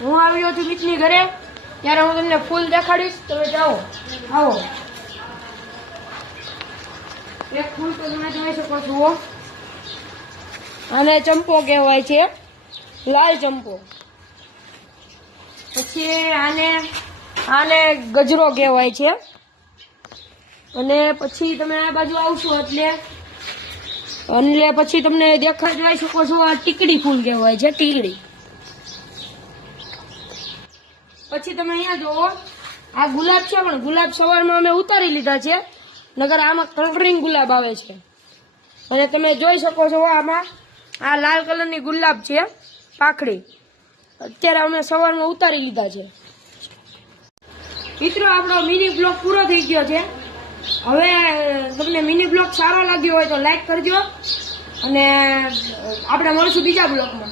હું આવ્યો છું મિતની ઘરે, ત્યારે હું તમને ફૂલ દેખાડીશ. તમે જાઓ, આવો. એક ફૂલ તો તમે જોઈ શકો છો, આને ચંપો કહેવાય છે, લાલ ચંપો. પછી આને ગજરો કહેવાય છે. અને પછી તમે આ બાજુ આવશો એટલે પછી તમને જોઈ શકો છો, આ ટીકડી ફૂલ કહેવાય છે, ટીકડી. પછી તમે અહીંયા જોવો, આ ગુલાબ છે, પણ ગુલાબ સવારમાં અમે ઉતારી લીધા છે, નગર આમાં કલરિંગ ગુલાબ આવે છે. અને તમે જોઈ શકો છો, આમાં આ લાલ કલરની ગુલાબ છે, પાખડી. અત્યારે અમે સવારમાં ઉતારી લીધા છે. મિત્રો, આપણો મિની બ્લોગ પૂરો થઈ ગયો છે. હવે તમને મિની બ્લોગ સારો લાગ્યો હોય તો લાઈક કરજો, અને આપણે મળશું બીજા બ્લોગમાં.